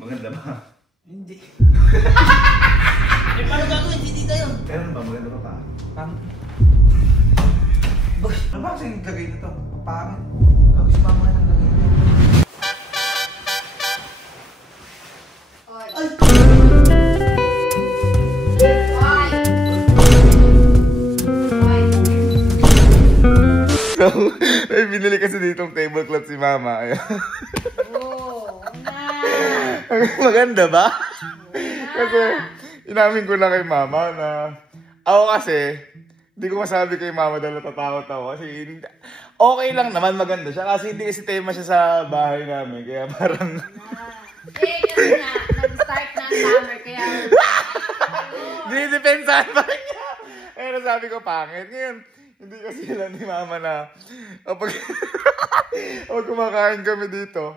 Maganda ba? Hindi. Eh, paano gagawin? Hindi dito yun. Pero ba? Maganda ba pa? Pang... Boy, ano ba kasi naglagay nito? Pangit. Tapos si mama nang lagay nito. Ay! Ay, binili kasi ditong tablecloth si mama. Oo, na! Maganda ba? Kasi, inamin ko na kay mama na ako kasi, hindi ko masabi kay mama dahil natatakot ako kasi okay lang naman, maganda siya. Kasi hindi kasi tema siya sa bahay namin, kaya parang... Eh, kasi nga, nag-start na ang summer, kaya... Dinidepensahan pa rin niya. Kaya nasabi ko, pangit. Ngayon, hindi kasi alam ni mama na kapag kumakain kami dito,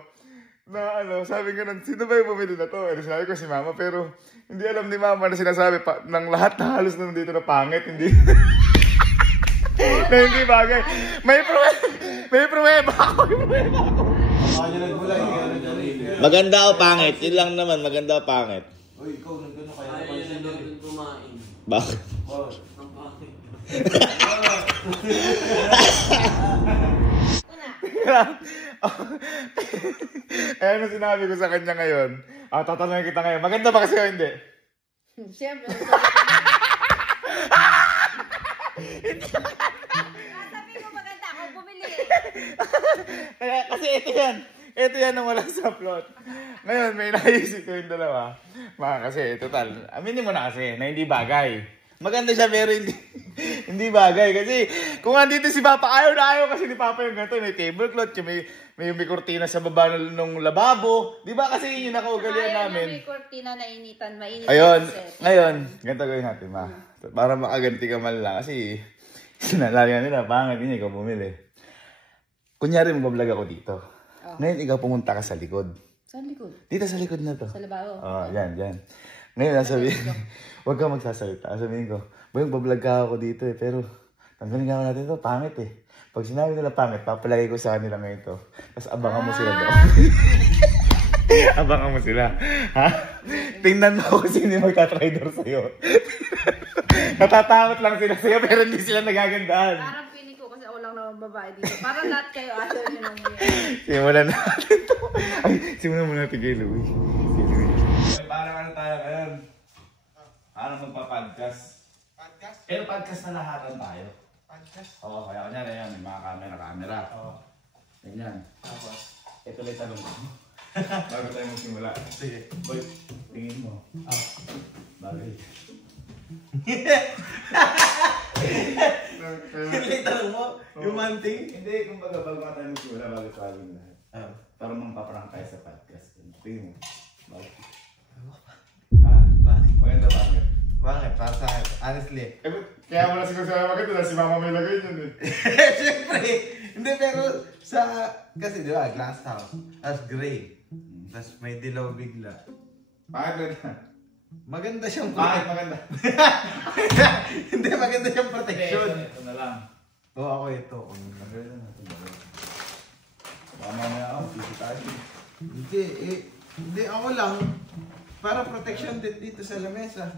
na ano, sabi ko nun, sino ba yung bumili na to? Eh, sabi ko si mama, pero hindi alam ni mama na sinasabi pa, ng lahat na halos na nandito na pangit, hindi. Na hindi bagay. May pruweba ako. Maganda o pangit? Yun lang naman, maganda o pangit? Uy, ikaw, nagano kaya napansin doon kumain. Bakit? Oh, ang pangit. Ayan ang sinabi ko sa kanya ngayon. Tatanungin kita ngayon, maganda ba kasi o hindi? Siyempre. Sabi ko maganda ako bumili. Kaya, kasi ito yan ang walang saplot. Ngayon, may naisip ko yung dalawa. Kasi, total, aminin mo na kasi na hindi bagay. Maganda siya pero hindi bagay. Kasi kung andito si Papa, ayaw kasi ni Papa yung ganito. May tablecloth, may kortina sa baba ng lababo. Di ba kasi yun yung nakaugalian namin? May kortina na initan, mainit. Ayun, ngayon, ganito gawin natin, ma. Para makaganti ka man lang. Kasi sinalagyan nila, pangit din ikaw bumili. Kunyari magbablog ako dito. Ngayon, ikaw pumunta ka sa likod. Saan likod? Dito sa likod na to. Sa lababo? Oo, yan. Ngayon, sabihin, huwag kang magsasalita. Sabihin ko, boy, magbablog ka ako dito eh, pero tanggalin ka natin ito, pangit eh. Pag sinabi nila pangit, papalagay ko sa kanila ngayon ito. Tapos abangan mo sila doon. Abangan mo sila. Ha? Tingnan mo kung sino yung magtatrader sa'yo. Natatakot lang sila sa'yo, pero hindi sila nagagandaan. Parang piling ko kasi ako lang naman babae dito. Parang lahat kayo ayaw nyo nang yan. Simulan natin ito. Ay, simulan mo natin kay Louie. Parang ano tayo ngayon? Parang magpa-podcast. Podcast? Pero podcast na lahatan tayo. Podcast? Oo, kaya kanya na yan. May mga camera. Oo. Ganyan. Tapos? Ito lang tanong mo. Bago tayo magsimula. Sige. Boy, tingin mo. Bagay. Hindi tanong mo? Yung manting? Hindi, kumbaga bago tayo magsimula, bago lahat. Para mampaparang tayo sa podcast. Tingin mo. Bakit? Maganda bakit? Bakit? Para sa akin. Honestly. Kaya mo na siguro maganda na si mama may lagay yun eh. Siyempre. Hindi, pero sa... Kasi di ba, glass house. Tapos gray. Tapos may dilaw bigla. Bakit na? Maganda siyang... Bakit maganda? Hindi, maganda siyang protection. Ito na lang. Oo, ako ito. Maganda na ito. Mama na ako, pisi tayo. Hindi, ako lang. Para protection din dito sa lamesa.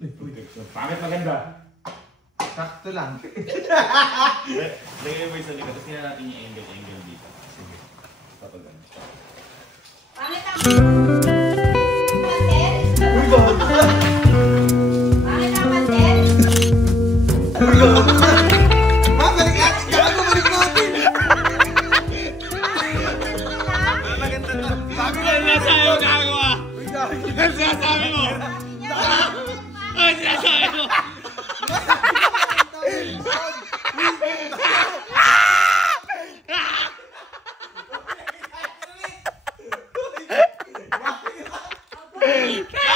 Bakit maganda? Sakto lang. Lagay mo yung sa likod. Tapos tingnan natin yung angle dito. Sige. Kapag ano. Pangit ang mantel? Uy, bakit? Pangit ang mantel? Balik natin! Balik natin! Maganda to. Sabi ko na sa'yo, gagawa! Ang sinasabi mo! Ang sinasabi mo!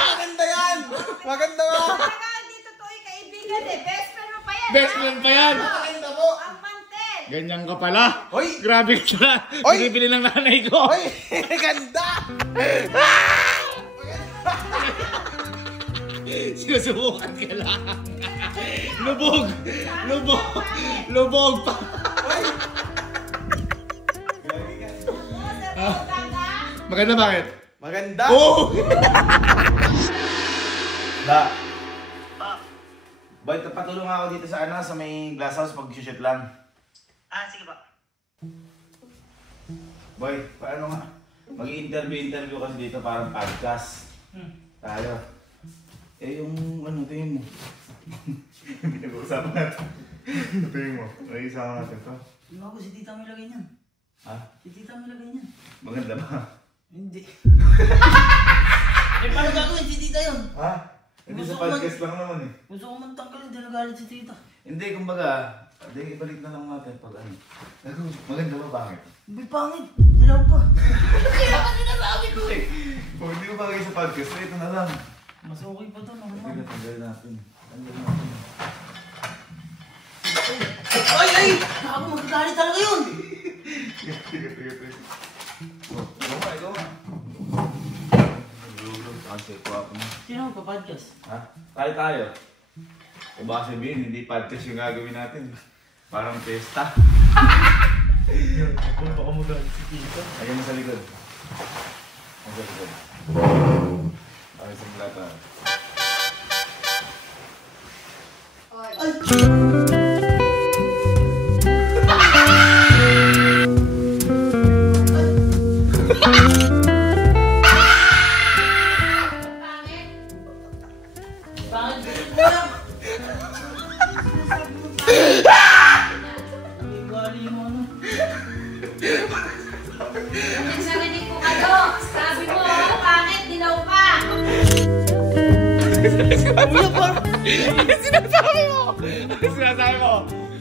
Maganda yan! Maganda ba? Dito to ay kaibigan eh. Best friend mo pa yan. Best friend pa yan! Maganda mo! Ang mantel. Ganyan ka pala! Hoy! Grabe ka pala! Hoy! Binibili ng nanay ko! Hoy! Ganda! Sinusubukan ka lang! Lubog! Lubog pa! Maganda bakit? Maganda. Oh! Da. Boy, patulong ako dito sa sa may glass house pag-shoot lang. Sige ba? Boy, paano nga? Mag-interview kasi dito parang podcast. Tayo. Yung tingin mo. Hindi nag-uusapan natin. Tingin mo, nag-isama natin to. Yung ako, si tita mo ilagay niyan. Ha? Si tita mo ilagay niyan. Maganda ba? Hindi. Paano gagawin? Si tita yun. Ha? Hindi sa podcast lang naman eh. Gusto ko man tanggalin, hindi nagalit si tita. Hindi, kumbaga, ibalik na lang natin pag maganda ba pangit? Hindi pangit. Dilaw pa. Kaya kasi nasabi ko eh. Kung hindi ko bagay sa podcast, ito na lang. Mas okay pa to, normal. Sige, tanggalin natin. Tanggalin natin. Ay! Gago, magagalit talaga yun! Sige. Ikaw nga. Kasi kuha ko na. Sino magpa-podcast? Ha? Tayo. O baka sabihin, hindi podcast yung gagawin natin. Parang pesta. Baka magalit si tita. Ayun sa likod. Sa likod. Ay, sa plata. Oy. Pangit. Pangit ganun mo lang. Ang gali mo ano. Nung narinig ko kayo, sabi mo, pangit, dilaw pa. Sinasabi mo! Sinasabi mo!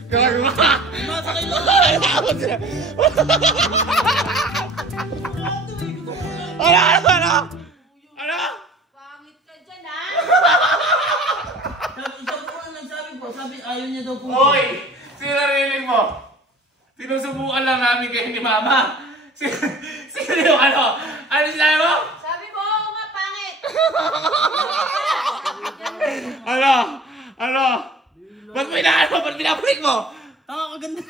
Gagawa ka! Masakay lang. Ano? Pangit ka dyan, ha? Sabi ko nga nagsabi po, sabi ayaw niya daw po. Hoy! Sino narinig mo? Sinusubukan lang namin kayo ni Mama. Sino yung ano? Ano sinabi mo? Sabi mo, oo nga, pangit. Ano? Ba't mo inaano? Ba't binabalik mo? Kaganda.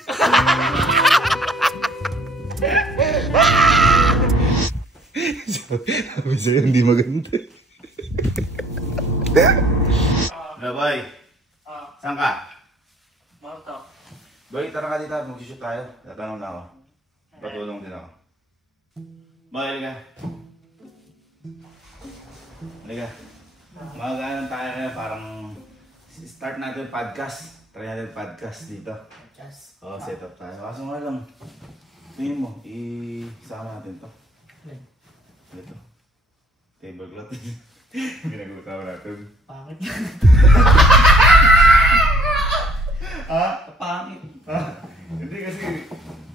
Sabi sa'yo, hindi maganda. Boy. Saan ka? Marta. Boy, tara ka dito. Mag-shoot tayo. Tatanong na ako. Patulong din ako. Boy, halika. Halika. Mag-aanan tayo na parang start natin podcast. Try natin podcast dito. Yes. Oo, set up tayo. Kaso nga lang, tingin mo, isama natin to. Ito. Tablecloth. Ginagawa natin. Pangit. Ha? Pangit. Hindi kasi,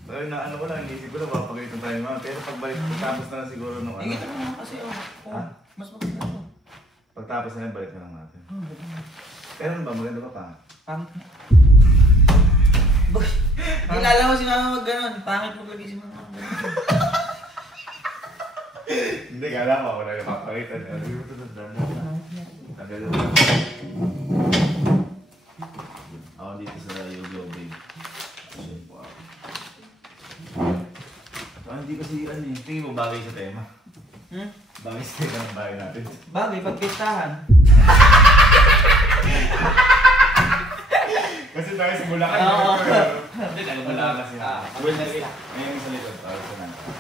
dahil na ano ko lang, hindi siguro papagalitan tayo mga. Pero pagbalik, pagtapos na lang siguro nung ano. Tingin mo kasi Ha? mas maganda to. Pagtapos na lang, balik na lang natin. Pero ano ba, maganda ba pa? Pangit. Boy, kilala mo si mama mag ganon. Pangit mo lagi si mama. Hindi, kala ko ako na napapakita niya. Hindi mo ito nandang. Tagal mo. Ako dito sa Yogo Babe. Kasi po ako. Hindi kasi ano eh. Tingin mo bagay sa tema. Bagay sa tema ng bagay natin. Bagay, pagpistahan. Kasi tayo sa Bulacan. Oo. Hindi, tayo Bulacan kasi. Well, ngayon sa likod. Para sa natin.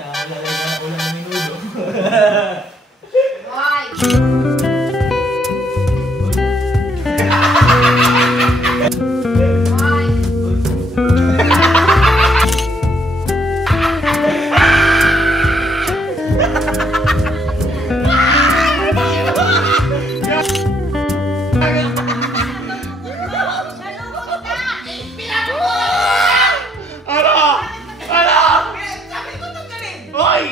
Tsaka lalagay ka na ulan ng minudo. Hoy! Hoy! Nalungkot ka! Pinalo mo! Ano? Sabi ko tanggalin! Hoy!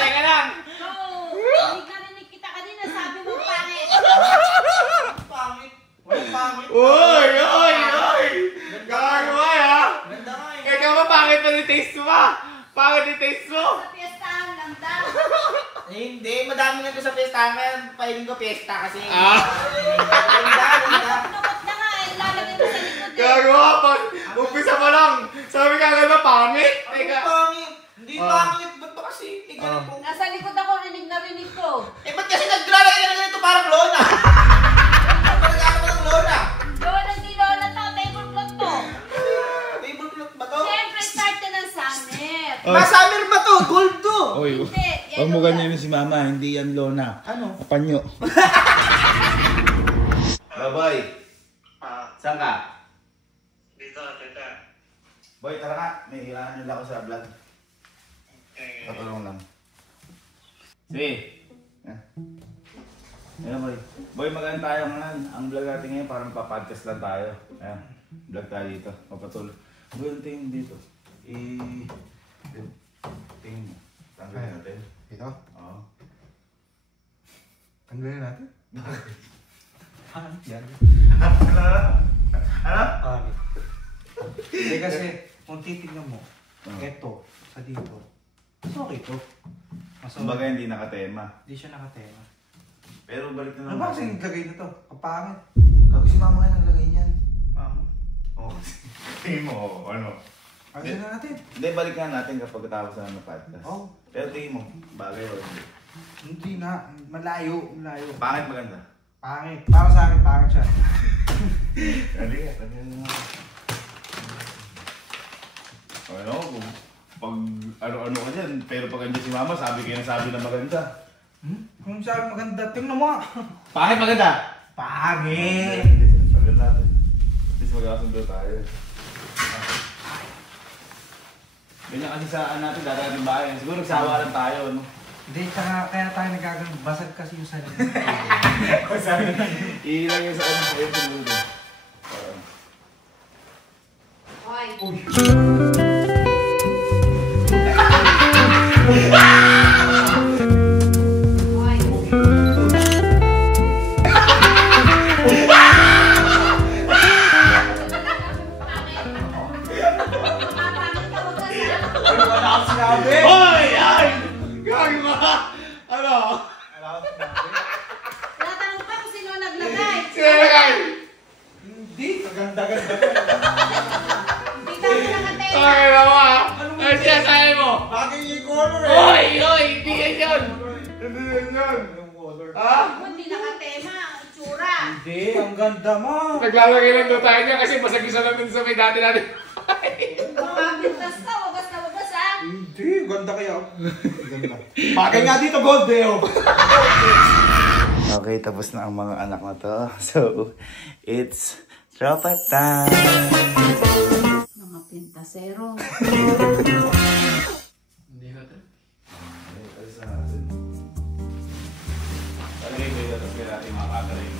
Teka lang! Hindi ka rinig kita kanina, sabi mo pangit. Pangit. Wala pangit. Uy! Gagawa ha? Ganda nga eh. Ikaw ba pangit pa ni taste mo ba? Pangit ni taste mo? Sa piyestahan lang daw. Hindi, madami nga ko sa piyestahan kaya pahiling ko piyesta kasi. Ah. Ganda. Pinukot na nga eh, lalagay mo sa likod eh. Gagawa pa! Umpisa pa lang! Sabi ka agad ba pangit? Ano Teka. pangit? Hindi pangit. Ba't ba kasi Nasa likod ako, rinig na rinig ko. Eh, ba't kasi naglalagay na ganito parang lona? Parang ako ng lona. Lola, di lola to, tablecloth to. Tablecloth ba to? Siyempre, start ka ng summer. Masummer ba to? Gold to. Oy, Hindi, huwag mo ganyan si mama, hindi yan lona. Ano? Panyo. Baboy, saan ka? Dito, tita. Boy, tara ka. May kailangan nila ako sa vlog. Patulong lang. Sige. Ayan, boy. Boy, maganda tayo ngayon. Ang vlog natin ngayon parang pa-podcast lang tayo. Ayan, vlog tayo dito. Papatuloy. Boy, ang tingin dito. Tingin mo. Tanggalin natin. Ito? Oo. Tanggalin natin? Yan. Ano? Hindi kasi, kung titignan mo, eto, sa dito, mas okay to. Mas okay. Kumbaga hindi nakatema. Hindi siya nakatema. Pero balik na Ano lang. ba kasi naglagay na to? Kapangit. Kako si mama nga naglagay niyan. Mama. Oo. Tingin mo, ano? Ano na natin? Hindi, balik nga natin kapag tapos na ng podcast. Oo. Pero tingin mo, bagay o hindi? Hindi na. Malayo. Malayo. Pangit maganda. Pangit. Para sa akin, pangit siya. Halika, halika na. Ano, pag ano-ano ka dyan, pero pag andyan si mama, sabi kayo na sabi na maganda. Kung sabi maganda, tingnan mo nga. Pangit maganda! Pangit! Sabi natin. At least magkasundo tayo. Ganyan kasi sa natin, dadating bahay. Siguro nagsawa lang tayo, no? Hindi, kaya tayo nagagano. Basag kasi yung sarili. Iilang yung sa ano sa iyo siguro. Hoy. Hoy. Wala akong sinabi. Hoy! Ay! Gagi mo ka! Ano? Wala akong sinabi. Tinatanong pa kung sino naglagay. Sinalagay! Hindi, kaganda-ganda ko. Hindi ka na nakatema. Ay, nawa! Ay, sinasabi mo! Bagay yung color eh. Hoy! Hoy! Hindi yan yun! Hindi yan yun! Yung color. Ha? Hindi nakatema. Ang itsura. Hindi, ang ganda mo. Naglalagay lang daw tayo niya kasi masagisa lang din sa may dati natin. Mabintas ka. Wagas na wagas ha. Hindi, ganda kaya. Ganda. Bagay nga dito, gold eh. Oh. Okay, tapos na ang mga anak na to. So, it's tropa time! Mga pintasero. Hindi natin. Alis na natin. Talagay ko yun, tapos kaya natin makakatarin.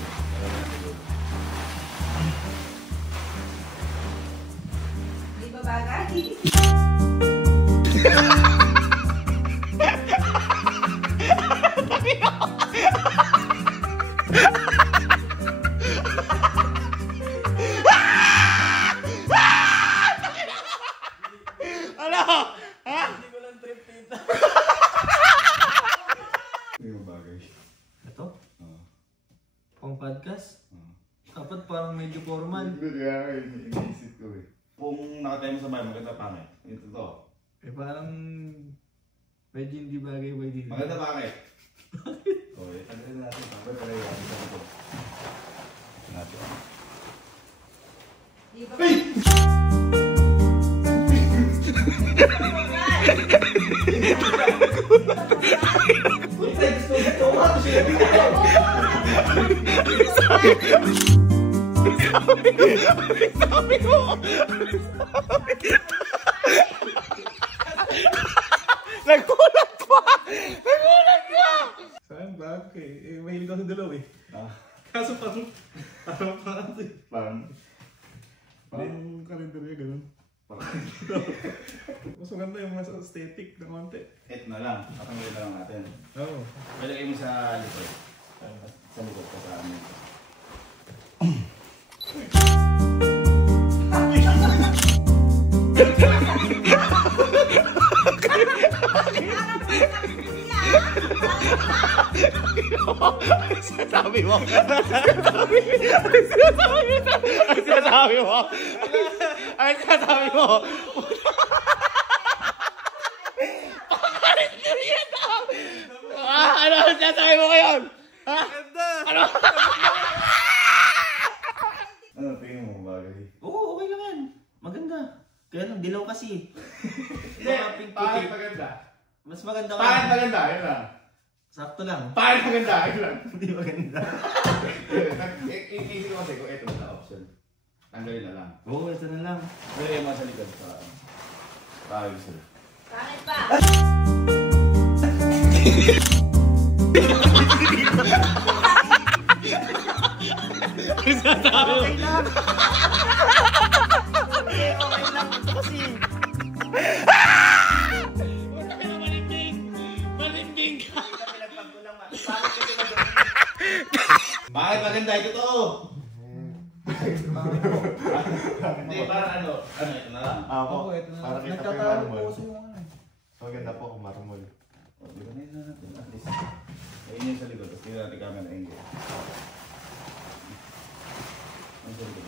Di ba bagay? Ano? Ha? Hindi mo bagay. Ito? Pang podcast? Dapat parang medyo formal. Hindi kaya iniisip ko eh. Kung nakatayo mo sa bahay, maganda pangit. Ito to. Eh parang medyo hindi bagay ba dito. Maganda pangit. Okay, tanggalin natin. Tanggalin talaga yung ito. Natin. Di ba? Nagulat pa! Nagulat ka! Saan bagay? Eh mahilig ako sa dalaw eh. Ah, Kaso parang parang parang... parang karinderya ganun. Mas maganda yung mas aesthetic na konti. Ito na lang. Tatanggalin na lang natin. Oo. Ilagay mo sa likod. Sa likod ka sa amin. Sabi mo! Sabi mo! Ay, sabi mo! Pakarit nyo yan! Ano ang sinasabi mo ngayon? Ha? Ano? Ano, tingin mo bagay? Oo, okay lang yan. Maganda. Kaya lang, dilaw kasi. Hindi, pangit maganda. Mas maganda ka. Pangit maganda, yun lang. Sakto lang. Pangit maganda, yun lang. Hindi maganda. Iisip ko kasi kung ito na option. Tanggalin na lang. Oo, ito na lang. Pero yung mga sa likod sa... Bagay gusto. Bakit pa? Okay lang. Okay lang ito kasi. Punta ka na malinding! Malinding ka! Bakit maganda? Ito to! Hindi, parang ano? Ano, ito na lang. Ako, ito na. para kita pa yung Nagtatalo marmol. po sa yung ano. Maganda po kung marmol. O, di ba na natin? At least. Ayun yung sa likod. Tapos tingnan natin camera angle. Ang sa likod.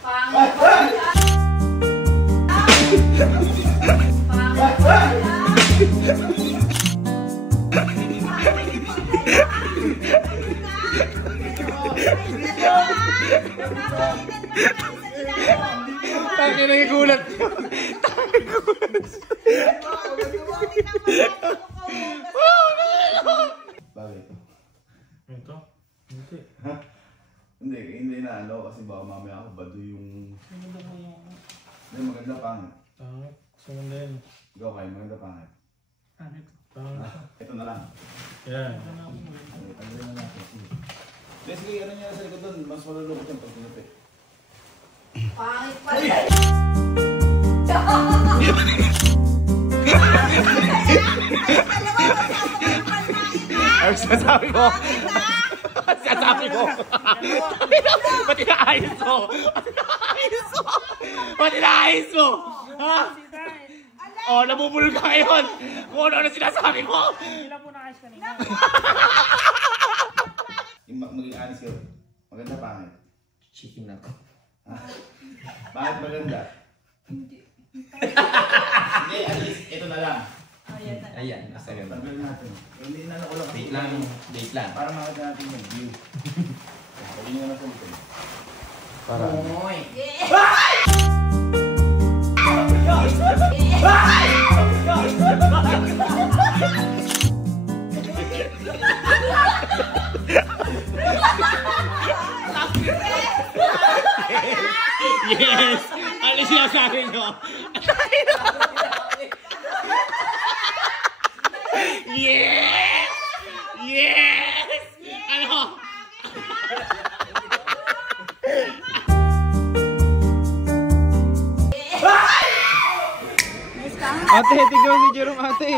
Pangit pa siya. Pangit pa siya. Taki na igulat. Bagay ito. Ito? Hindi. Hindi na ano kasi baka mamaya ako bado yung... Hindi, maganda pangit. Pangit. Sumanda yun. Ikaw kayo, maganda pangit. Pangit. Ito na lang. Yan. Tanggalin na natin. Sige, sige, ano niya sa likod doon? Mas malulungkot yung pag pinapit. Pangit pa siya. Ang sinasabi mo? Ang sinasabi mo? Ba't inaayos mo? Ba't inaayos mo? Ba't inaayos mo? Ha? Oh, nabubulga ngayon. Kung ano sinasabi mo? Yung maging honest kayo. Maganda pangit. Chicken ako. Bakit maganda? Hindi, at least ito na lang. Ayan, nasa ganda. Tanggalin natin. Hindi na ako lang. Wait lang, wait lang. Para makita natin yung view. Pwede nyo na sa likod. Para. Oy! Yes! Ano sinasabi nyo? Yes! Yes! Ano? Ate, tignan mo si Jerome ate.